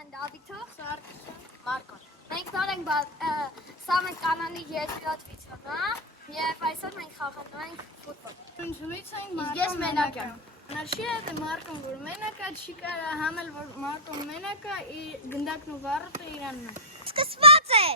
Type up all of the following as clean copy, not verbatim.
են Դավիթը, Մարկոն։ Մենք նոր ենք սա մենք կանանի երկրատվությունը և այսօր մենք խաղանու ենք ֆուտբոլ։ Շունչվից ենք Մարկոն մենակ եմ։ Նարշի հետ է Մարկոն, որ մենակ է, չի կարա համել, որ Մարկոն մենակ է, գնդակն ու վառոտը իրանն է։ Սկսված է։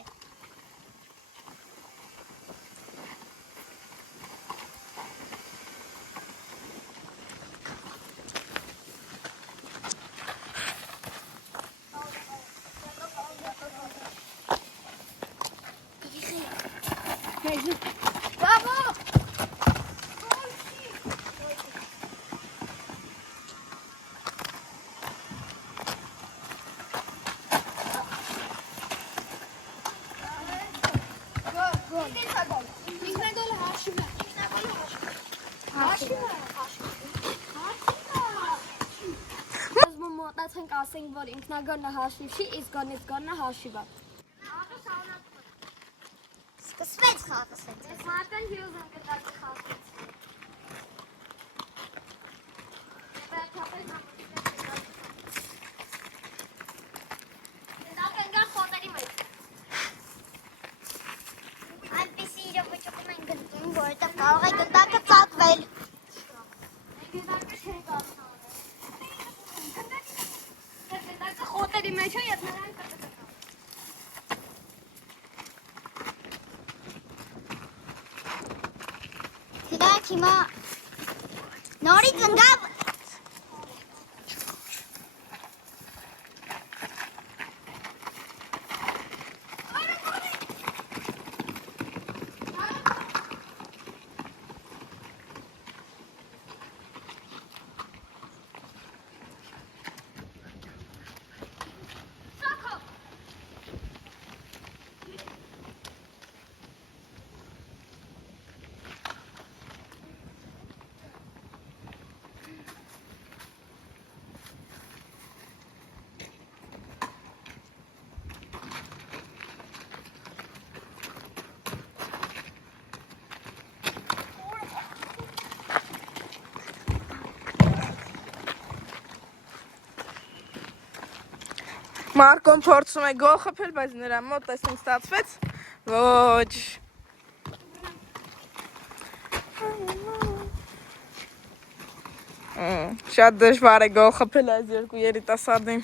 Բավո։ Ինքնագոլը հաշիվ է։ Մոտացենք ասենք, որ ինքնագորնը հաշիվ չի, իսկ գոնը հաշիվ է։ Սկսվեց խաղը սենց։ Ես Մարտան հյուզ եմ գնդակի խաղից։ Գնդակը ընկա խոտերի մեջ։ Այնպիսի իրավիճակում են գտնվում, որովհետև կարող է գնդակը ծակվել։ Գնդակը չենք ասանել։ Գնդակը խոտերի մեջ է և նրան կտկտկա։ Դրանք հիմա նորից ընկավ։ Մարկոն փորձում է գոլ խփել, բայց նրա մոտ տեսնենք ստացվեց։ Ոչ։ Շատ դժվար է գոլ խփել այս երկու երիտասարդին։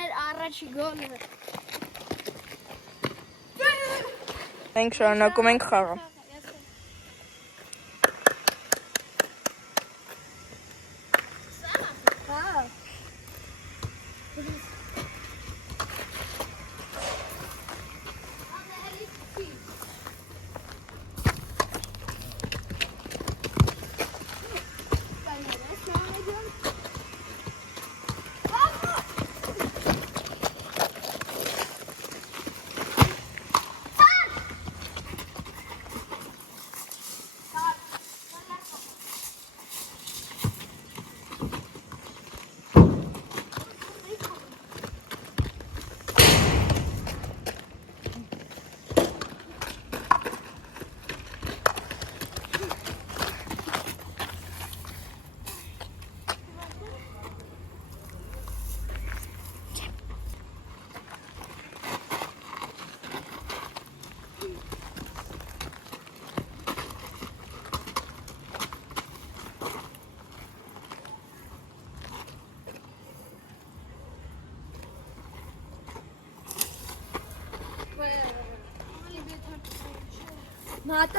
Մեր առաջի գոլը։ Մենք շարունակում ենք խաղը։